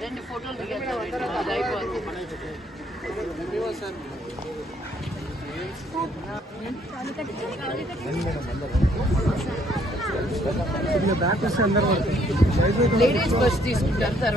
రెండు ఫోటోలు ladies bus తీసుకుంటారు.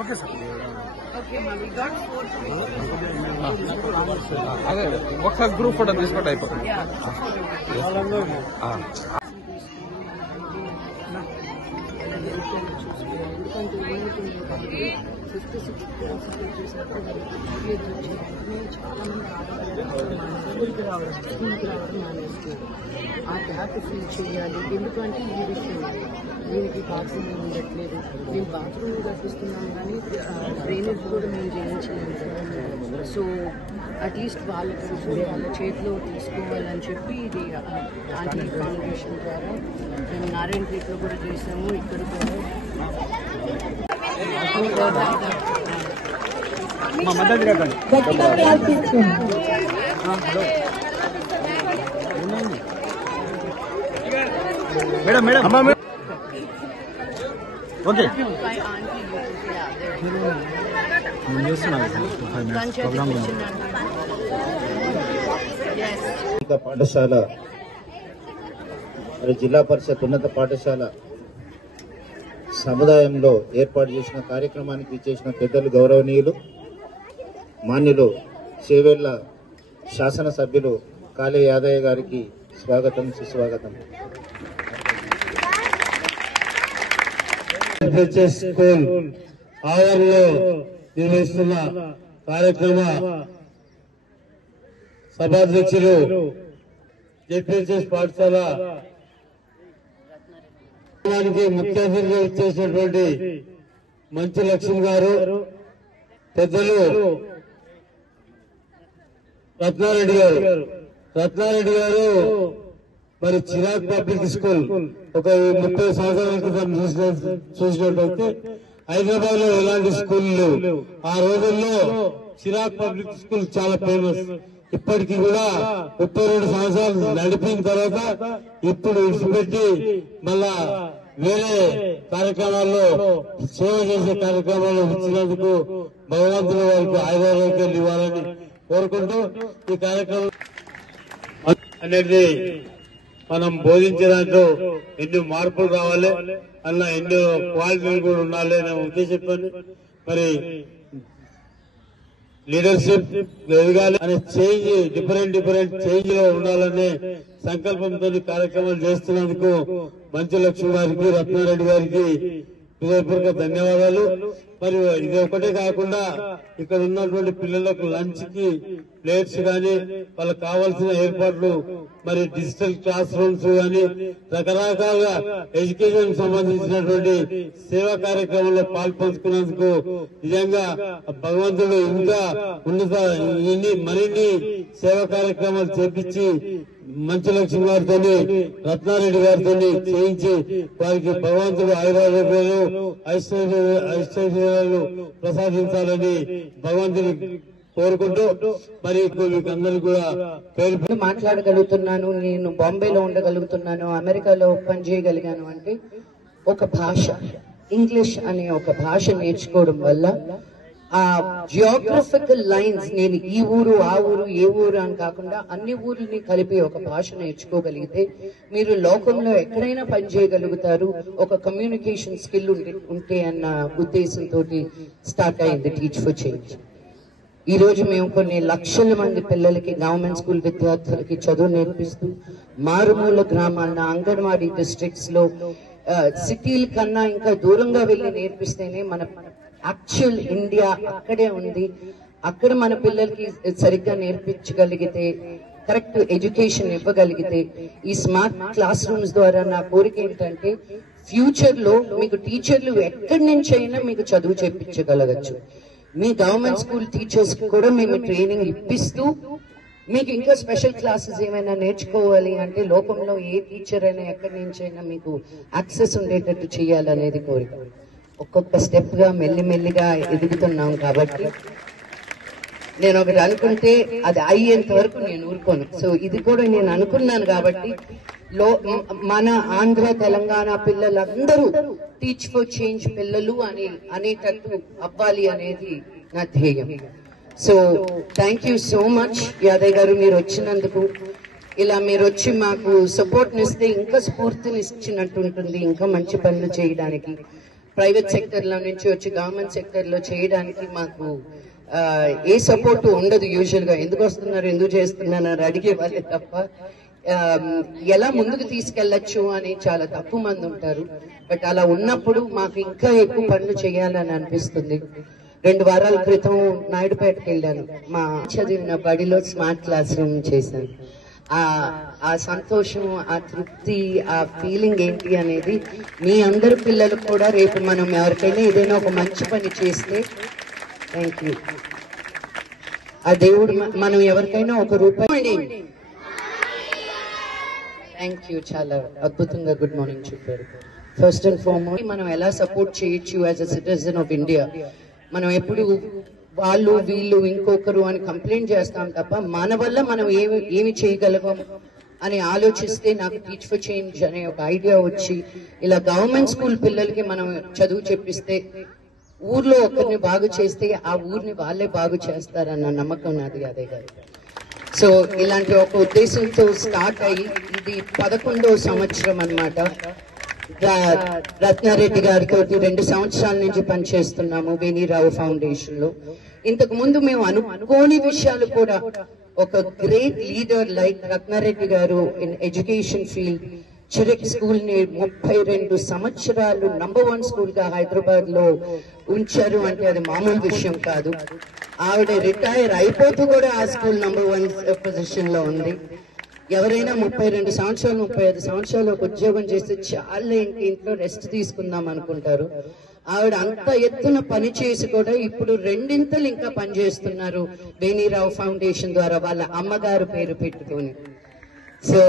Okay sir. అదే ఒక గ్రూప్ ఫోటో తీసుకుంటే అయిపోతుంది. స్కూల్కి రావడం మానేస్తుంది. ఆ గ్యాప్ ఫిల్ చేయాలి. ఎందుకంటే ఈ విషయం దీనికి బాత్రూమ్ ఉండట్లేదు. మేము బాత్రూమ్ కల్పిస్తున్నాం కానీ డ్రైనేజ్ కూడా మేము చేయించలేదు. సో అట్లీస్ట్ వాళ్ళకి వాళ్ళ చేతిలో తీసుకోవాలని చెప్పి ఇది ఆంటీ ఫౌండేషన్ ద్వారా మేము నారాయణపేటలో కూడా చేసాము. ఇక్కడ కూడా మేడం మేడం అమ్మా మేడం ఓకే పాఠశాల జిల్లా పరిషత్ ఉన్నత పాఠశాల సముదాయంలో ఏర్పాటు చేసిన కార్యక్రమానికి ఇచ్చేసిన పెద్దలు గౌరవనీయులు మాన్యులు చేవెళ్ల శాసనసభ్యులు కాళే యాదయ్య గారికి స్వాగతం సుస్వాగతం. స్కూల్ ఆవరణలో నిర్వహిస్తున్న కార్యక్రమ సభాధ్యక్షులు జెడ్పీహెచ్ఎస్ పాఠశాల ముఖ్య అతిథిగా ఇచ్చేసినటువంటి మంచు లక్ష్మి గారు, పెద్దలు రత్నారెడ్డి గారు మరి చిరాగ్ పబ్లిక్ స్కూల్ ఒక 30 సంవత్సరాల క్రితం చూసినట్లయితే హైదరాబాద్ లో ఎలాంటి స్కూళ్ళు ఆ రోజుల్లో చిరాగ్ పబ్లిక్ స్కూల్ చాలా ఫేమస్. ఇప్పటికీ కూడా 32 సంవత్సరాలు నడిపిన తర్వాత ఇప్పుడు విడిచిపెట్టి మళ్ళా వేరే కార్యక్రమాల్లో సేవ చేసే కార్యక్రమాల్లో ఇచ్చినందుకు భగవంతుడు వారికి ఆయుర్వేదాలు ఇవ్వాలని కోరుకుంటూ ఈ కార్యక్రమం అనేది మనం బోధించే దాంట్లో ఎన్నో మార్పులు రావాలి, అలా ఎన్నో క్వాలిటీలు కూడా ఉండాలి అనే ఉద్దేశంతో మరి లీడర్షిప్ ఎదగాలి అనే చేంజ్ డిఫరెంట్ చేంజ్ లో ఉండాలనే సంకల్పంతో కార్యక్రమాలు చేస్తున్నందుకు మంచు లక్ష్మి గారికి, రత్నారెడ్డి గారికి హృదయపూర్వక ధన్యవాదాలు. మరి ఇది ఒకటే కాకుండా ఇక్కడ ఉన్నటువంటి పిల్లలకు లంచ్ కి ప్లేట్స్ కానీ వాళ్ళకి కావాల్సిన ఏర్పాట్లు, మరి డిజిటల్ క్లాస్ రూమ్స్ కానీ రకరకాలుగా ఎడ్యుకేషన్ సంబంధించినటువంటి సేవా కార్యక్రమంలో పాల్పంచుకున్నందుకు నిజంగా భగవంతుడు ఇంకా మరిన్ని సేవా కార్యక్రమాలు చేపించి మంచు లక్ష్మి గారితో రత్నారెడ్డి గారితో చేయించి వారికి భగవంతుడు ఐశ్వర్యాలు ప్రసాదించాలని భగవంతుని కోరుకుంటూ మరి మీకు అందరూ కూడా పేరు మాట్లాడగలుగుతున్నాను, నేను బాంబేలో ఉండగలుగుతున్నాను, అమెరికాలో పనిచేయగలిగాను అంటే ఒక భాష, ఇంగ్లీష్ అనే ఒక భాష నేర్చుకోవడం వల్ల ఆ జియోగ్రఫికల్ లైన్స్, నేను ఈ ఊరు ఆ ఊరు ఏ ఊరు అని కాకుండా అన్ని ఊర్లని కలిపి ఒక భాష నేర్చుకోగలిగితే మీరు లోకంలో ఎక్కడైనా పనిచేయగలుగుతారు. ఒక కమ్యూనికేషన్ స్కిల్ ఉంటే అన్న ఉద్దేశంతో స్టార్ట్ అయింది టీచ్ ఫర్ చేంజ్. ఈ రోజు మేము కొన్ని లక్షల మంది పిల్లలకి, గవర్నమెంట్ స్కూల్ విద్యార్థులకి చదువు నేర్పిస్తూ మారుమూల గ్రామాల అంగన్వాడీ డిస్ట్రిక్ట్స్ లో సిటీల కన్నా ఇంకా దూరంగా వెళ్లి నేర్పిస్తేనే మన యాక్చువల్ ఇండియా అక్కడే ఉంది. అక్కడ మన పిల్లలకి సరిగ్గా నేర్పించగలిగితే, కరెక్ట్ ఎడ్యుకేషన్ ఇవ్వగలిగితే, ఈ స్మార్ట్ క్లాస్ రూమ్స్ ద్వారా నా కోరిక ఏంటంటే ఫ్యూచర్ లో మీకు టీచర్లు ఎక్కడి నుంచి అయినా మీకు చదువు చెప్పించగలగచ్చు. మీ గవర్నమెంట్ స్కూల్ టీచర్స్ కూడా మేము ట్రైనింగ్ ఇప్పిస్తూ మీకు ఇంకా స్పెషల్ క్లాసెస్ ఏమైనా నేర్చుకోవాలి అంటే లోకంలో ఏ టీచర్ అయినా ఎక్కడి నుంచి అయినా మీకు యాక్సెస్ ఉండేటట్టు చేయాలనేది కోరిక. ఒక్కొక్క స్టెప్ గా మెల్లిమెల్లిగా ఎదుగుతున్నాం కాబట్టి నేను ఒకటి అనుకుంటే అది అయ్యేంత వరకు నేను ఊరుకోను. సో ఇది కూడా నేను అనుకున్నాను కాబట్టి మన ఆంధ్ర తెలంగాణ పిల్లలందరూ టీచ్ ఫర్ చేంజ్ పిల్లలు అనేటట్టు అవ్వాలి అనేది నా ధ్యేయం. So thank you so much Yadaiah garu, మీరు వచ్చినందుకు. ఇలా మీరు వచ్చి మాకు సపోర్ట్ ఇస్తే ఇంకా స్ఫూర్తినిచ్చినట్టు ఉంటుంది, ఇంకా మంచి పనులు చేయడానికి. ప్రైవేట్ సెక్టర్ లో నుంచి వచ్చి గవర్నమెంట్ సెక్టర్ లో చేయడానికి మాకు ఏ సపోర్ట్ ఉండదు యూజువల్ గా. ఎందుకు వస్తున్నారు, ఎందుకు చేస్తున్నారు అని అడిగే వాళ్ళే తప్ప ఎలా ముందుకు తీసుకెళ్లొచ్చు అని చాలా తక్కువ మంది ఉంటారు. బట్ అలా ఉన్నప్పుడు మాకు ఇంకా ఎక్కువ పనులు చేయాలని అనిపిస్తుంది. 2 వారాల క్రితం నాయుడుపేటకి వెళ్ళాను. మా చదివిన బడిలో స్మార్ట్ క్లాస్ రూమ్ చేశాను. ఆ సంతోషం, ఆ తృప్తి, ఆ ఫీలింగ్ ఏంటి అనేది మీ అందరి పిల్లలకు కూడా రేపు మనం ఎవరికైనా ఏదైనా ఒక మంచి పని చేస్తే, థ్యాంక్ యూ, ఆ దేవుడు మనం ఎవరికైనా 1 రూపాయి, థ్యాంక్ యూ, చాలా అద్భుతంగా గుడ్ మార్నింగ్ చెప్పారు. ఫస్ట్ అండ్ ఫార్మోస్ట్ మనం ఎలా సపోర్ట్ చేయొచ్చు as a citizen of India. మనం ఎప్పుడు వాళ్ళు వీళ్ళు ఇంకొకరు అని కంప్లైంట్ చేస్తాం తప్ప మన వల్ల మనం ఏమి చేయగలగం అని ఆలోచిస్తే నాకు టీచ్ ఫర్ చేంజ్ అనే ఒక ఐడియా వచ్చి ఇలా గవర్నమెంట్ స్కూల్ పిల్లలకి మనం చదువు చెప్పిస్తే, ఊర్లో ఒకరిని బాగు చేస్తే ఆ ఊరిని వాళ్ళే బాగు చేస్తారన్న నమ్మకం నాది అదే గారు. సో ఇలాంటి ఒక ఉద్దేశంతో స్టార్ట్ అయ్యి ఇది 11వ సంవత్సరం అన్నమాట. రత్నారెడ్డి గారితో 2 సంవత్సరాల నుంచి పనిచేస్తున్నాము వేణీరావు ఫౌండేషన్ లో. ఇంతకు ముందు మేము అనుకోని విషయాలు కూడా, ఒక గ్రేట్ లీడర్ లైక్ రత్నారెడ్డి గారు in education field Chirec school ని 32 సంవత్సరాలు నంబర్ 1 స్కూల్ గా హైదరాబాద్ లో ఉంచారు అంటే అది మామూలు విషయం కాదు. ఆవిడ రిటైర్ అయిపోతూ కూడా ఆ స్కూల్ నంబర్ 1 పొజిషన్ లో ఉంది. ఎవరైనా 32 సంవత్సరాలు 35 సంవత్సరాలు ఒక ఉద్యోగం చేస్తే చాలా ఇంట్లో రెస్ట్ తీసుకుందాం అనుకుంటారు. ఆవిడ అంత ఎత్తున పని చేసి కూడా ఇప్పుడు 2 ఇంకా పనిచేస్తున్నారు వేణీరావు ఫౌండేషన్ ద్వారా, వాళ్ళ అమ్మగారు పేరు పెట్టుకొని. సో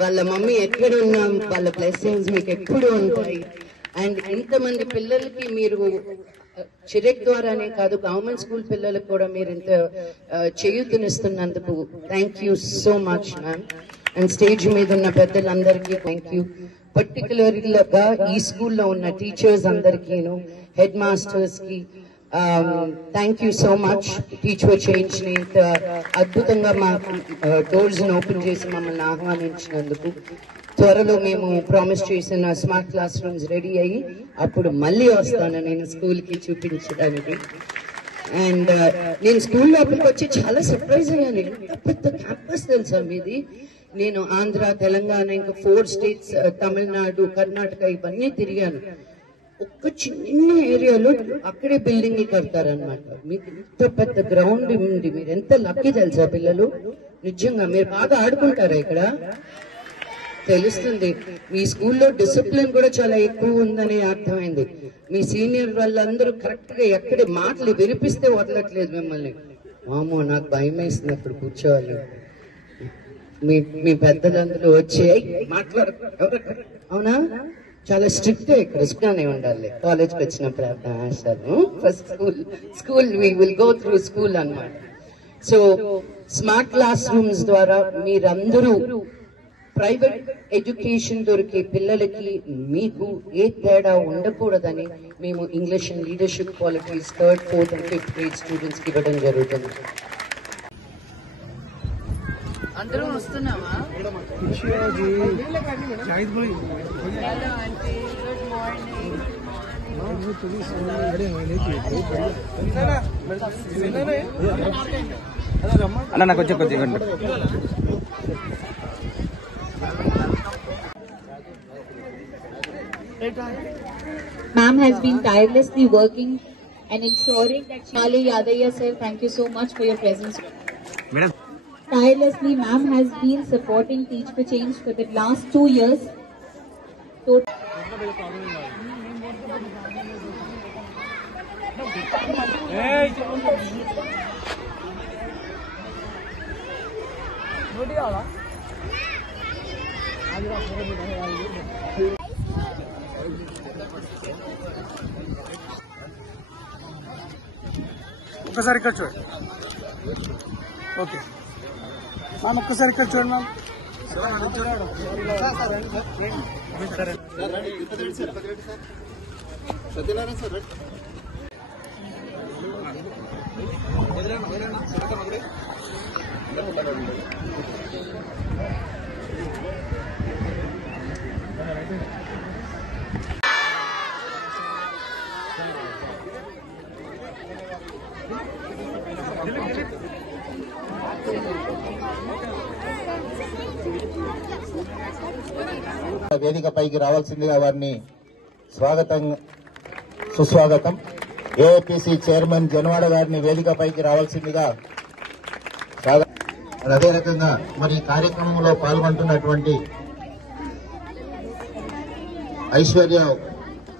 వాళ్ళ మమ్మీ ఎక్కడున్నా వాళ్ళ బ్లెస్సింగ్స్ మీకు ఎప్పుడు ఉంటాయి. అండ్ ఇంతమంది పిల్లలకి మీరు చిరెక్ ద్వారానే కాదు గవర్నమెంట్ స్కూల్ పిల్లలకు కూడా మీరు ఇంత చేయూతనిస్తున్నందుకు thank you so much ma'am. And stage మీద ఉన్న పెద్దలందరికీ థ్యాంక్ యూ. పర్టికులర్గా ఈ స్కూల్లో ఉన్న టీచర్స్ అందరికీను, హెడ్ మాస్టర్స్ కి thank you so much. Teach for change ని అద్భుతంగా మా డోర్స్ ఓపెన్ చేసి మమ్మల్ని ఆహ్వానించినందుకు. త్వరలో మేము ప్రామిస్ చేసిన స్మార్ట్ క్లాస్ రూమ్స్ రెడీ అయ్యి అప్పుడు మళ్ళీ వస్తాను నేను స్కూల్ కి చూపించడానికి. అండ్ నేను స్కూల్ లోపలికి వచ్చి చాలా సర్ప్రైజ్ అయ్యాను. ఎంత పెద్ద క్యాంపస్ తెలుసా మీది. నేను ఆంధ్ర, తెలంగాణ, ఇంకా 4 స్టేట్స్, తమిళనాడు, కర్ణాటక ఇవన్నీ తిరిగాను. ఒక్క చిన్న ఏరియాలో అక్కడే బిల్డింగ్ కడతారనమాట. మీకు ఇంత పెద్ద గ్రౌండ్ ఉంది. మీరు ఎంత లక్కీ తెలుసా పిల్లలు. నిజంగా మీరు బాగా ఆడుకుంటారా ఇక్కడ తెలుస్తుంది. మీ స్కూల్లో డిసిప్లిన్ కూడా చాలా ఎక్కువ ఉందని అర్థమైంది. మీ సీనియర్ వాళ్ళందరూ కరెక్ట్ గా ఎక్కడ మాటలు వినిపిస్తే వదలట్లేదు మిమ్మల్ని. మామో నాకు భయం వేస్తుంది అప్పుడు కూర్చోవాలి. మీ పెద్దలందరూ వచ్చి మాట్లాడు, అవునా, చాలా స్ట్రిక్ట్ ఇక్కడ గానే ఉండాలి. కాలేజ్కి వచ్చిన ప్రార్థన first school we will go through school అన్నమాట. సో స్మార్ట్ క్లాస్ రూమ్స్ ద్వారా మీరందరూ ప్రైవేట్ ఎడ్యుకేషన్ దొరికే పిల్లలకి మీకు ఏ తేడా ఉండకూడదని మేము English and leadership qualities 3rd, 4th and 5th grade students కి ఇవ్వడం జరుగుతుంది. అందరూ వస్తున్నావా? అన్న నాకు కొంచెం Ma'am has been tirelessly working and ensuring that Shali Yadaya sir, thank you so much for your presence. Madam. Tirelessly, ma'am has been supporting Teach for Change for the last 2 years. ఒక్కసారి ఇక్కడ చూడండి. Okay ma'am, ఒక్కసారి ఇక్కడ చూడండి ma'am. వేదికపైకి రావాల్సిందిగా వారిని సుస్వాగతం. ఏఐపిసి చైర్మన్ జనవాడ గారిని వేదికపైకి రావాల్సిందిగా అదే రకంగా మరి కార్యక్రమంలో పాల్గొంటున్నటువంటి ఐశ్వర్య